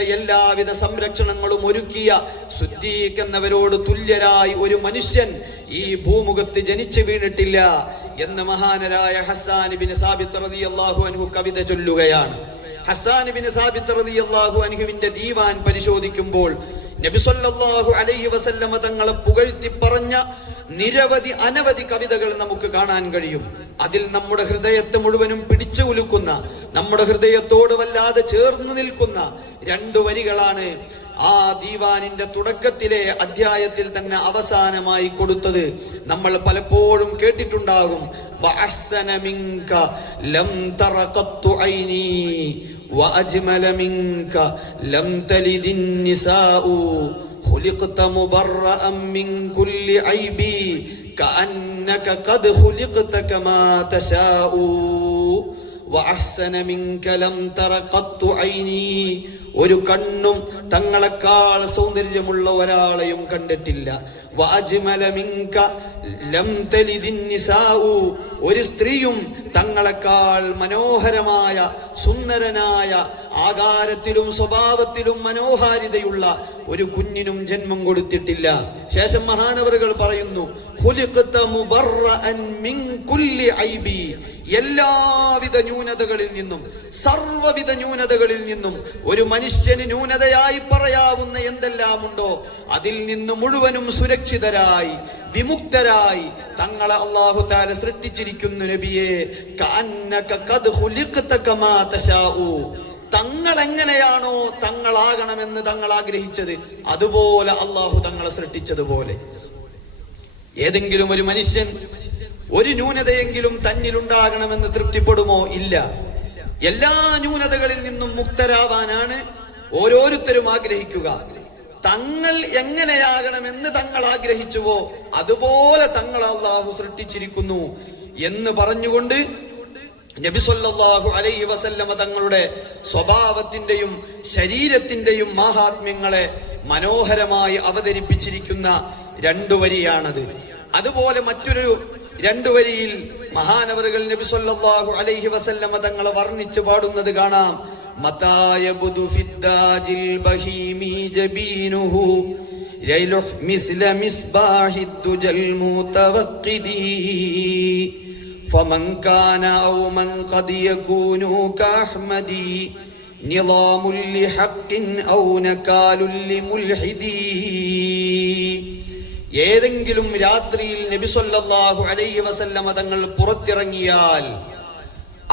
വേണ്ട എല്ലാവിധ സംരക്ഷണങ്ങളും ഒരുക്കിയ സിദ്ദീഖ് എന്നവരോട് തുല്യരായി ഒരു മനുഷ്യൻ ഈ ഭൂമുഖത്ത് ജനിച്ചു വീണിട്ടില്ല എന്ന് മഹാനരായ ഹസ്സാൻ ഇബ്നു സാബിത്ത് റളിയല്ലാഹു അൻഹു കവിത ചൊല്ലുകയാണ്. ഹസ്സാൻ ഇബ്നു സാബിത്ത് റളിയല്ലാഹു അൻഹുവിന്റെ ദീവാൻ പരിശോധിക്കുമ്പോൾ നബി സല്ലല്ലാഹു അലൈഹി വസല്ലമ തങ്ങളെ പുകഴ്ത്തി പറഞ്ഞ നിരവധി അനവധി കവിതകൾ നമുക്ക് കാണാൻ കഴിയും. അതിൽ നമ്മുടെ ഹൃദയത്തെ മുഴുവനും പിടിച്ചു കുലുക്കുന്ന, നമ്മുടെ ഹൃദയത്തോട് വല്ലാതെ ചേർന്ന് നിൽക്കുന്ന 2 വരികളാണ് ആ ദീവാനിന്റെ തുടക്കത്തിലെ അധ്യായത്തിൽ തന്നെ അവസാനമായി കൊടുത്തത്. നമ്മൾ പലപ്പോഴും കേട്ടിട്ടുണ്ടാകും, വഅഹ്സന മിൻക ലം തറ ഖത്തു ഐനി വഅജ്മല മിൻക ലം തലിദിൻ നിസാഉ ഖുലിഖത മുബറഅൻ മിൻ കുല്ലി ഐബി കഅന്നക ഖദ് ഖുലിഖത കമാ തശാഉ വഅഹ്സന മിൻക ലം തറ ഖത്തു ഐനി. ഒരു കണ്ണും തങ്ങളെക്കാൾ സൗന്ദര്യമുള്ള ഒരാളെയും കണ്ടിട്ടില്ല. വഅജ്മല മിൻക ലം തലിദിൻ നിസാഉ, ഒരു സ്ത്രീയും തങ്ങളെക്കാൾ മനോഹരമായ സുന്ദരനായ ആകാരത്തിലും സ്വഭാവത്തിലും മനോഹാരിതയുള്ള ഒരു കുഞ്ഞിനും ജന്മം കൊടുത്തിട്ടില്ല. ശേഷം മഹാനവറുകൾ പറയുന്നു, ഖുലിഖത മുബറഅൻ മിൻ കുല്ലി ഐബി, എല്ലാവിധ ന്യൂനതകളിൽ നിന്നും, സർവ്വവിധ ന്യൂനതകളിൽ നിന്നും ഒരു മനുഷ്യന് ന്യൂനതയായി പറയാവുന്ന എന്തെല്ലാമുണ്ടോ അതിൽ നിന്ന് മുഴുവനും സുരക്ഷിതരായി വിമുക്തരായി തങ്ങളെ അല്ലാഹു തആല സൃഷ്ടിച്ചിരിക്കുന്നു നബിയെ. കഅന്നക ഖദ് ഖുലിഖത കമാ തശാഉ, തങ്ങൾ എങ്ങനെയാണോ തങ്ങളാകണമെന്ന് തങ്ങൾ ആഗ്രഹിച്ചത് അതുപോലെ അല്ലാഹു തങ്ങളെ സൃഷ്ടിച്ചതുപോലെ. ഏതെങ്കിലും ഒരു മനുഷ്യൻ ഒരു ന്യൂനതയെങ്കിലും തന്നിലുണ്ടാകണമെന്ന് തൃപ്തിപ്പെടുമോ? ഇല്ല. എല്ലാ ന്യൂനതകളിൽ നിന്നും മുക്തരാവാനാണ് ഓരോരുത്തരും ആഗ്രഹിക്കുക. തങ്ങൾ എങ്ങനെയാകണമെന്ന് തങ്ങൾ ആഗ്രഹിച്ചുവോ അതുപോലെ തങ്ങൾ അല്ലാഹു സൃഷ്ടിച്ചിരിക്കുന്നു എന്ന് പറഞ്ഞുകൊണ്ട് നബി സല്ലല്ലാഹു അലൈഹി വസല്ലമ തങ്ങളുടെ സ്വഭാവത്തിന്റെയും ശരീരത്തിന്റെയും മഹാത്മ്യങ്ങളെ മനോഹരമായി അവതരിപ്പിച്ചിരിക്കുന്ന 2 വരിയാണത്. അതുപോലെ മറ്റൊരു 2 വരിയിൽ മഹാനവറുകൾ നബി സല്ലല്ലാഹു അലൈഹി വസല്ലമ തങ്ങളെ വർണ്ണിച്ചു പാടുന്നത് കാണാം. മതായബുദു ഫിദ്ദാജിൽ ബഹീമി ജബീനുഹു ലൈലുഹ് മിസ്ല മിസ്ബാഹിദ് ദുജൽ മുതവഖിദി ഫമൻ കാന ഔ മൻ ഖദ് യകൂനു കഅഹ്മദി നിളാമുൽ ലിഹഖിൻ ഔ നകാലുൽ ലിമുൽഹിദി. ഏതെങ്കിലും രാത്രിയിൽ നബി സല്ലല്ലാഹു അലൈഹി വസല്ലമ തങ്ങൾ പുറത്തിറങ്ങിയാൽ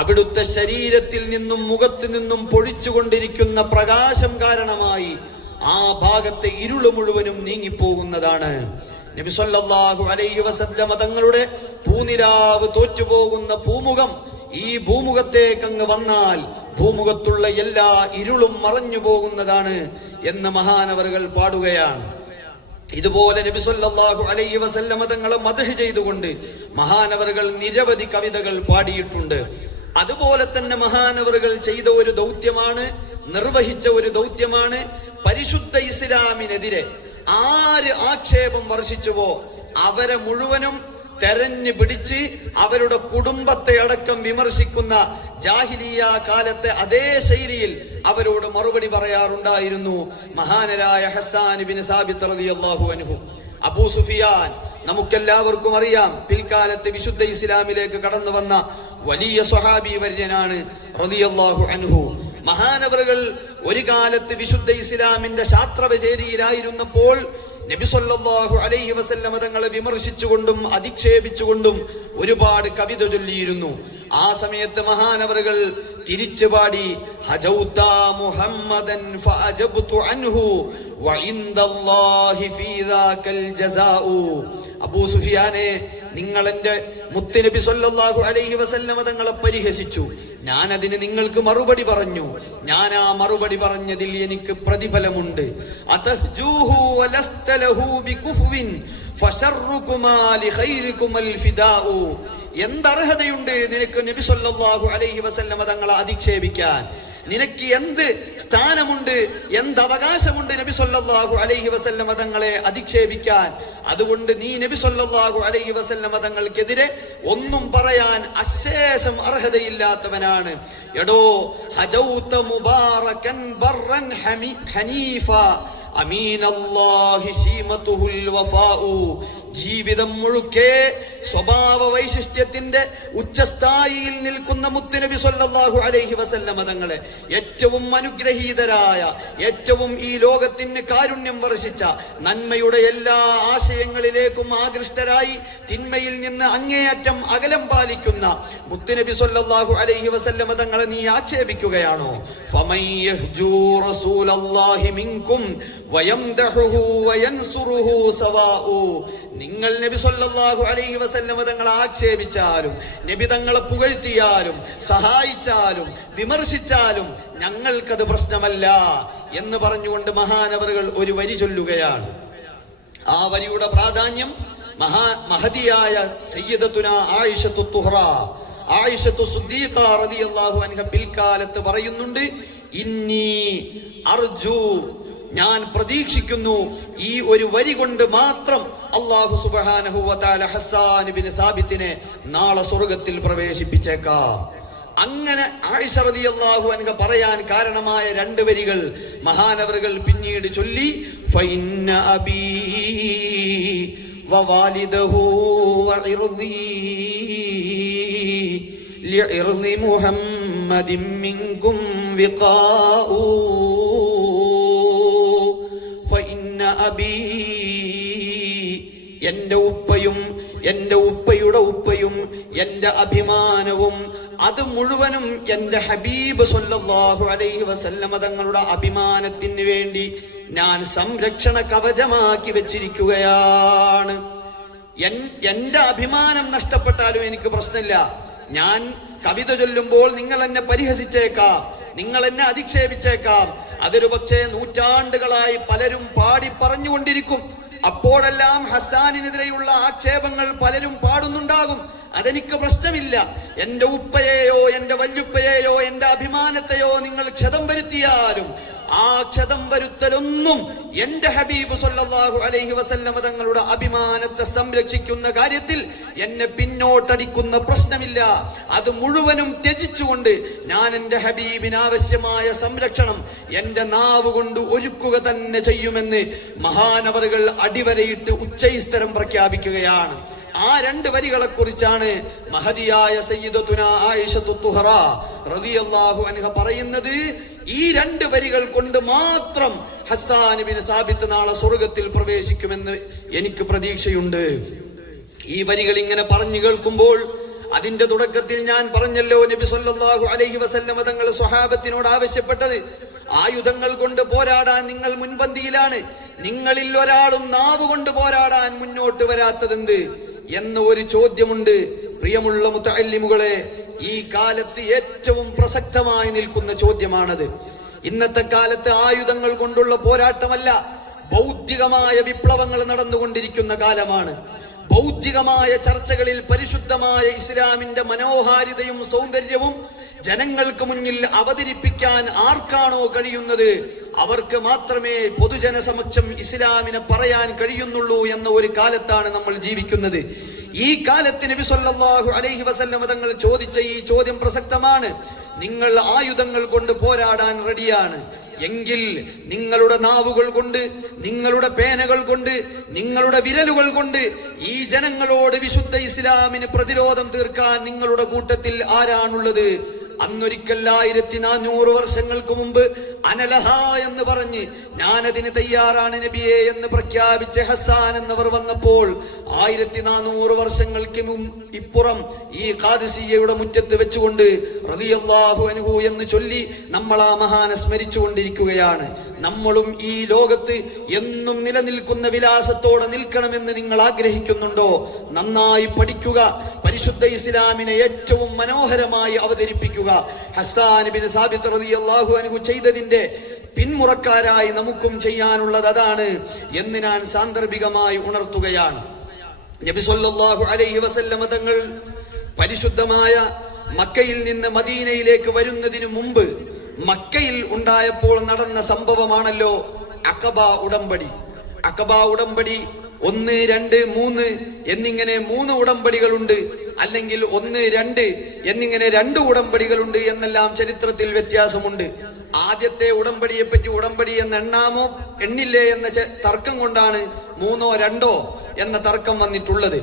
അവിടുത്തെ ശരീരത്തിൽ നിന്നും മുഖത്തു നിന്നും പൊഴിച്ചുകൊണ്ടിരിക്കുന്ന പ്രകാശം കാരണമായി ആ ഭാഗത്തെ ഇരുള് മുഴുവനും നീങ്ങിപ്പോകുന്നതാണ്. നബി സല്ലല്ലാഹു അലൈഹി വസല്ലമ തങ്ങളുടെ പൂനിരാവ് തോറ്റുപോകുന്ന പൂമുഖം ഈ ഭൂമുഖത്തേക്കങ്ങ് വന്നാൽ ഭൂമുഖത്തുള്ള എല്ലാ ഇരുളും മറഞ്ഞു പോകുന്നതാണ് എന്ന് മഹാനവറുകൾ പാടുകയാണ്. ഇതുപോലെ നബി സല്ലല്ലാഹു അലൈഹി വസല്ലമ തങ്ങളെ മദ്ഹ് ചെയ്തുകൊണ്ട് മഹാനവറുകൾ നിരവധി കവിതകൾ പാടിയിട്ടുണ്ട്. അതുപോലെ തന്നെ മഹാനവറുകൾ ചെയ്ത ഒരു ദൗത്യമാണ്, നിർവഹിച്ച ഒരു ദൗത്യമാണ്, പരിശുദ്ധ ഇസ്ലാമിനെതിരെ ആര് ആക്ഷേപം വർഷിച്ചുവോ അവരെ മുഴുവനും തെരഞ്ഞു പിടിച്ച് അവരുടെ കുടുംബത്തെ അടക്കം വിമർശിക്കുന്ന ജാഹിലിയ കാലത്തെ അതേ ശൈലിയിൽ അവരോട് മറുപടി പറയാറുണ്ടായിരുന്നു മഹാനരായ ഹസ്സാൻ ഇബ്നു സാബിത്ത് റളിയല്ലാഹു അൻഹു. അബൂ സുഫിയാൻ നമുക്കെല്ലാവർക്കും അറിയാം, പിൽക്കാലത്ത് വിശുദ്ധ ഇസ്ലാമിലേക്ക് കടന്നു വന്ന വലിയ സ്വഹാബി വര്യനാണ് റളിയല്ലാഹു അൻഹു. മഹാനവറുകൾ ഒരു കാലത്ത് വിശുദ്ധ ഇസ്ലാമിന്റെ ശാസ്ത്രവചേരിയിലായിരുന്നപ്പോൾ നബി സല്ലല്ലാഹു അലൈഹി വസല്ലമ തങ്ങളെ വിമർശിച്ചുകൊണ്ടും അധിക്ഷേപിച്ചുകൊണ്ടും ഒരുപാട് കവിത ചൊല്ലിയിരുന്നു. ആ സമയത്ത് മഹാനവറുകൾ തിരിച്ചു പാടി, ഹജൗത മുഹമ്മദൻ ഫഅജബ്തു അൻഹു വഇൻദല്ലാഹി ഫീ ദാകൽ ജസാഉ. അബൂ സുഫിയാനെ, നിങ്ങൾ എന്റെ മുത്തുനബി സല്ലല്ലാഹു അലൈഹി വസല്ലമ തങ്ങളെ പരിഹസിച്ചു, ഞാൻ അതിന് നിങ്ങൾക്ക് മറുപടി പറഞ്ഞു. ഞാൻ ആ മറുപടി പറഞ്ഞതിൽ എനിക്ക് പ്രതിഫലമുണ്ട്. അതഹ്ജൂഹു വലസ്ത ലഹു ബികുഫ്വിൻ ഫശർറുകുമാ ലിഖൈരികുമൽ ഫിദാഉ. എന്തർഹതയുണ്ട് നിനക്ക് നബി സല്ലല്ലാഹു അലൈഹി വസല്ലമ തങ്ങളെ അധിക്ഷേപിക്കാൻ? നിനക്ക് എന്ത് സ്ഥാനമുണ്ട്, എന്ത് അവകാശമുണ്ട് നബി സല്ലല്ലാഹു അലൈഹി വസല്ലമ തങ്ങളെ അധിക്ഷേപിക്കാൻ? അതുകൊണ്ട് നീ നബി സല്ലല്ലാഹു അലൈഹി വസല്ലമ തങ്ങൾക്കെതിരെ ഒന്നും പറയാൻ അശേഷം അർഹതയില്ലാത്തവനാണ്. എടോ, ഹജൗത മുബാറകൻ ബർറൻ ഹനീഫ അമീനല്ലാഹി ശീമതുഹുൽ വഫാഉ. ജീവിതം മുഴുക്കെ സ്വഭാവ വൈശിഷ്ട്യത്തിന്റെ ഉച്ചസ്ഥായിയിൽ നിൽക്കുന്ന മുത്തുനബി സല്ലല്ലാഹു അലൈഹി വസല്ലമ തങ്ങളെ, ഏറ്റവും അനുഗ്രഹീതരായ, ഏറ്റവും ഈ ലോകത്തിന് കാരുണ്യം വർഷിച്ച, നന്മയുടെ എല്ലാ ആശയങ്ങളിലേക്കും ആകൃഷ്ടരായി തിന്മയിൽ നിന്ന് അങ്ങേയറ്റം അകലം പാലിക്കുന്ന മുത്തുനബി സല്ലല്ലാഹു അലൈഹി വസല്ലമ തങ്ങളെ നീ ആക്ഷേപിക്കുകയാണോ? ഫമൻ യഹ്ജു റസൂലല്ലാഹി മിൻകും വയംദഹുഹു വയൻസുറുഹു സവാഉ. നിങ്ങൾ നബി സല്ലല്ലാഹു അലൈഹി വസല്ലമ തങ്ങളെ ആക്ഷേപിച്ചാലും നബി തങ്ങളെ പുകഴ്ത്തിയാലും സഹായിച്ചാലും വിമർശിച്ചാലും ഞങ്ങൾക്കത് പ്രശ്നമല്ല എന്ന് പറഞ്ഞുകൊണ്ട് മഹാനവറുകൾ ഒരു വരി ചൊല്ലുകയാണ്. ആ വരിയുടെ പ്രാധാന്യം മഹദിയായ സയ്യിദത്തുനാ ആയിഷത്തു തുഹ്റ, ആയിഷത്തു സിദ്ദീഖ റളിയല്ലാഹു അൻഹ പിൽക്കാലത്ത് പറയുന്നുണ്ട്, ഇന്നി അർജു, ഞാൻ പ്രതീക്ഷിക്കുന്നു ഈ ഒരു വരി കൊണ്ട് മാത്രം അല്ലാഹു സുബ്ഹാനഹു വ തആല ഹസ്സാൻ ഇബ്നു സാബിത്തിനെ നാളെ സ്വർഗ്ഗത്തിൽ പ്രവേശിപ്പിച്ചേക്കാം. അങ്ങനെ ആയിഷ റളിയല്ലാഹു അൻഹ പറയാൻ കാരണമായ രണ്ട് വരികൾ മഹാനവറുകൾ പിന്നീട് ചൊല്ലി, ഫഇന്ന അബീ വവാലിദഹു വഇർളി ലിഇർളി മുഹമ്മദിൻ മിൻകും വിഖാഉ. എന്റെ ഉപ്പയും എന്റെ ഉപ്പയുടെ ഉപ്പയും എന്റെ അഭിമാനവും അത് മുഴുവനും എന്റെ ഹബീബ് സല്ലല്ലാഹു അലൈഹി വസല്ലമ തങ്ങളുടെ അഭിമാനത്തിന് വേണ്ടി ഞാൻ സംരക്ഷണ കവചമാക്കി വെച്ചിരിക്കുകയാണ്. എന്റെ അഭിമാനം നഷ്ടപ്പെട്ടാലും എനിക്ക് പ്രശ്നമില്ല. ഞാൻ കവിത ചൊല്ലുമ്പോൾ നിങ്ങൾ എന്നെ പരിഹസിച്ചേക്കാം, നിങ്ങൾ എന്നെ അധിക്ഷേപിച്ചേക്കാം. അതൊരു പക്ഷേ നൂറ്റാണ്ടുകളായി പലരും പാടി പറഞ്ഞുകൊണ്ടിരിക്കും. അപ്പോഴെല്ലാം ഹസ്സാനിനെതിരെയുള്ള ആക്ഷേപങ്ങൾ പലരും പാടുന്നുണ്ടാകും. അതെനിക്ക് പ്രശ്നമില്ല. എന്റെ ഉപ്പയെയോ എന്റെ വല്യുപ്പയെയോ എന്റെ അഭിമാനത്തെയോ നിങ്ങൾ ക്ഷതം വരുത്തിയാലും ആ ക്ഷതം വരുത്തലൊന്നും എന്റെ ഹബീബ് സല്ലല്ലാഹു അലൈഹി വസല്ലമ തങ്ങളുടെ അഭിമാനത്തെ സംരക്ഷിക്കുന്ന കാര്യത്തിൽ എന്നെ പിന്നോട്ടടിക്കുന്ന പ്രശ്നമില്ല. അത് മുഴുവനും ത്യജിച്ചുകൊണ്ട് ഞാൻ എന്റെ ഹബീബിന് ആവശ്യമായ സംരക്ഷണം എന്റെ നാവ് കൊണ്ട് ഒരുക്കുക തന്നെ ചെയ്യുമെന്ന് മഹാനവറുകൾ അടിവരയിട്ട് ഉച്ചൈസ്തരം പ്രഖ്യാപിക്കുകയാണ്. ആ രണ്ട് വരികളെ കുറിച്ചാണ് മഹദിയായ സയ്യിദത്തുനാ ആയിഷത്തു തുഹ്റ റളിയല്ലാഹു അൻഹ പറയുന്നത്. ഈ രണ്ട് വരികൾ കൊണ്ട് മാത്രം ഹസ്സാൻ ഇബ്നു സാബിത്ത് നാളെ സ്വർഗ്ഗത്തിൽ പ്രവേശിക്കുമെന്ന് എനിക്ക് പ്രതീക്ഷയുണ്ട്. ഈ വരികൾ ഇങ്ങനെ പറഞ്ഞു കേൾക്കുമ്പോൾ അതിന്റെ തുടക്കത്തിൽ ഞാൻ പറഞ്ഞല്ലോ, നബി സല്ലല്ലാഹു അലൈഹി വസല്ലമ തങ്ങൾ സ്വഹാബത്തിനോട് ആവശ്യപ്പെട്ടത്, ആയുധങ്ങൾ കൊണ്ട് പോരാടാൻ നിങ്ങൾ മുൻപന്തിയിലാണ്, നിങ്ങളിൽ ഒരാളും നാവ് കൊണ്ട് പോരാടാൻ മുന്നോട്ട് വരാത്തതെന്ത് എന്ന ഒരു ചോദ്യമുണ്ട്. പ്രിയമുള്ള മുതഅല്ലിമുകളെ, ഈ കാലത്ത് ഏറ്റവും പ്രസക്തമായി നിൽക്കുന്ന ചോദ്യമാണത്. ഇന്നത്തെ കാലത്ത് ആയുധങ്ങൾ കൊണ്ടുള്ള പോരാട്ടമല്ല, ബൗദ്ധികമായ വിപ്ലവങ്ങൾ നടന്നുകൊണ്ടിരിക്കുന്ന കാലമാണ്. ബൗദ്ധികമായ ചർച്ചകളിൽ പരിശുദ്ധമായ ഇസ്ലാമിന്റെ മനോഹാരിതയും സൗന്ദര്യവും ജനങ്ങൾക്ക് മുന്നിൽ അവതരിപ്പിക്കാൻ ആർക്കാണോ കഴിയുന്നത് അവർക്ക് മാത്രമേ പൊതുജന സമക്ഷം ഇസ്ലാമിനെ പറയാൻ കഴിയുന്നുള്ളൂ എന്ന ഒരു കാലത്താണ് നമ്മൾ ജീവിക്കുന്നത്. ഈ കാലത്ത് നബി സല്ലല്ലാഹു അലൈഹി വസല്ലമ തങ്ങൾ ചോദിച്ച ഈ ചോദ്യം പ്രസക്തമാണ്. നിങ്ങൾ ആയുധങ്ങൾ കൊണ്ട് പോരാടാൻ റെഡിയാണ് എങ്കിൽ നിങ്ങളുടെ നാവുകൾ കൊണ്ട്, നിങ്ങളുടെ പേനകൾ കൊണ്ട്, നിങ്ങളുടെ വിരലുകൾ കൊണ്ട് ഈ ജനങ്ങളോട് വിശുദ്ധ ഇസ്ലാമിന് പ്രതിരോധം തീർക്കാൻ നിങ്ങളുടെ കൂട്ടത്തിൽ ആരാണുള്ളത്? അന്നൊരിക്കൽ 1400 വർഷങ്ങൾക്ക് മുമ്പ് അനലഹ എന്ന് പറഞ്ഞ് ഞാനതിന് തയ്യാറാണ് നബിയെ എന്ന് പ്രഖ്യാപിച്ച ഹസ്സാൻ എന്നവർ വന്നപ്പോൾ 1400 വർഷങ്ങൾക്ക് ഇപ്പുറം ഈ ഖാദിസിയയുടെ മുറ്റത്ത് വെച്ചുകൊണ്ട് റളിയല്ലാഹു അൻഹു എന്ന് ചൊല്ലി നമ്മൾ ആ മഹാനെ സ്മരിച്ചുകൊണ്ടിരിക്കുകയാണ്. നമ്മളും ഈ ലോകത്ത് എന്നും നിലനിൽക്കുന്ന വിലാസത്തോടെ നിൽക്കണമെന്ന് നിങ്ങൾ ആഗ്രഹിക്കുന്നുണ്ടോ? നന്നായി പഠിക്കുക, പരിശുദ്ധ ഇസ്ലാമിനെ ഏറ്റവും മനോഹരമായി അവതരിപ്പിക്കുക. ഹസ്സാൻ ഇബ്നു സാബിത്ത് റളിയല്ലാഹു അൻഹു ചെയ്തതിന്റെ പിന്മുറക്കാരായി നമുക്കും ചെയ്യാനുള്ളത് അതാണ് എന്ന് ഞാൻ സാന്ദർഭികമായി ഉണർത്തുകയാണ്. നബി സല്ലല്ലാഹു അലൈഹി വസല്ലമ തങ്ങൾ പരിശുദ്ധമായ മക്കയിൽ നിന്ന് മദീനയിലേക്ക് വരുന്നതിനു മുമ്പ് മക്കയിൽ ഉണ്ടായപ്പോൾ നടന്ന സംഭവമാണല്ലോ അഖബ ഉടമ്പടി. അഖബ ഉടമ്പടി 1, 2, 3 എന്നിങ്ങനെ 3 ഉടമ്പടികളുണ്ട്, അല്ലെങ്കിൽ 1, 2 എന്നിങ്ങനെ 2 ഉടമ്പടികളുണ്ട് എന്നെല്ലാം ചരിത്രത്തിൽ വ്യത്യാസമുണ്ട്. ആദ്യത്തെ ഉടമ്പടിയെ പറ്റി ഉടമ്പടി എന്ന് എണ്ണാമോ എണ്ണില്ലേ എന്ന തർക്കം കൊണ്ടാണ് 3ഓ 2ഓ എന്ന തർക്കം വന്നിട്ടുള്ളത്.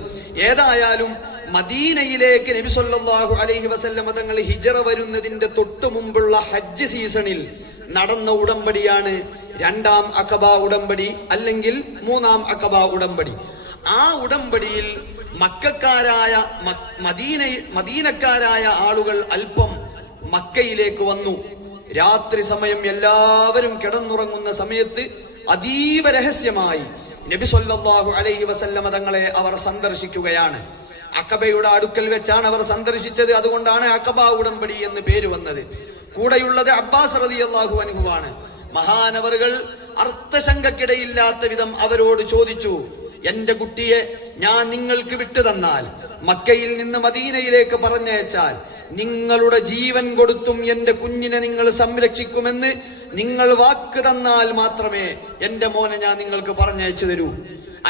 ഏതായാലും മദീനയിലേക്ക് നബി സല്ലല്ലാഹു അലൈഹി വസല്ലമ തങ്ങൾ ഹിജറ വരുന്നതിന്റെ തൊട്ടു മുമ്പുള്ള ഹജ്ജ് സീസണിൽ നടന്ന ഉടമ്പടിയാണ് 2ാം അഖബ ഉടമ്പടി, അല്ലെങ്കിൽ 3ാം അഖബ ഉടമ്പടി. ആ ഉടമ്പടിയിൽ മദീനക്കാരായ ആളുകൾ അല്പം മക്കയിലേക്ക് വന്നു. രാത്രി സമയം എല്ലാവരും കിടന്നുറങ്ങുന്ന സമയത്ത് അതീവ രഹസ്യമായി നബി സല്ലല്ലാഹു അലൈഹി വസല്ലമ തങ്ങളെ അവർ സന്ദർശിക്കുകയാണ്. അഖബയുടെ അടുക്കൽ വെച്ചാണ് അവർ സന്ദർശിച്ചത്. അതുകൊണ്ടാണ് അഖബ ഉടമ്പടി എന്ന് പേര് വന്നത്. കൂടെയുള്ളത് അബ്ബാസ് റളിയല്ലാഹു അൻഹുവാണ്. മഹാനവറുകൾ അർത്ഥശങ്കക്കിടയില്ലാത്ത വിധം അവരോട് ചോദിച്ചു, എന്റെ കുട്ടിയെ ഞാൻ നിങ്ങൾക്ക് വിട്ടു തന്നാൽ, മക്കയിൽ നിന്ന് മദീനയിലേക്ക് പറഞ്ഞയച്ചാൽ, നിങ്ങളുടെ ജീവൻ കൊടുത്തും എന്റെ കുഞ്ഞിനെ നിങ്ങൾ സംരക്ഷിക്കുമെന്ന് നിങ്ങൾ വാക്ക് തന്നാൽ മാത്രമേ എന്റെ മോനെ ഞാൻ നിങ്ങൾക്ക് പറഞ്ഞയച്ചു തരൂ.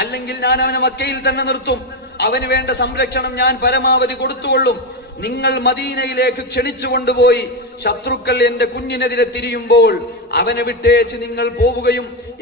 അല്ലെങ്കിൽ ഞാൻ അവനെ മക്കയിൽ തന്നെ നിർത്തും. അവന് വേണ്ട സംരക്ഷണം ഞാൻ പരമാവധി കൊടുത്തുകൊള്ളും. നിങ്ങൾ മദീനയിലേക്ക് ക്ഷണിച്ചു കൊണ്ടുപോയി ശത്രുക്കൾ എന്റെ കുഞ്ഞിനെതിരെ തിരിയുമ്പോൾ അവനെ വിട്ടേച്ച് നിങ്ങൾ പോവുകയും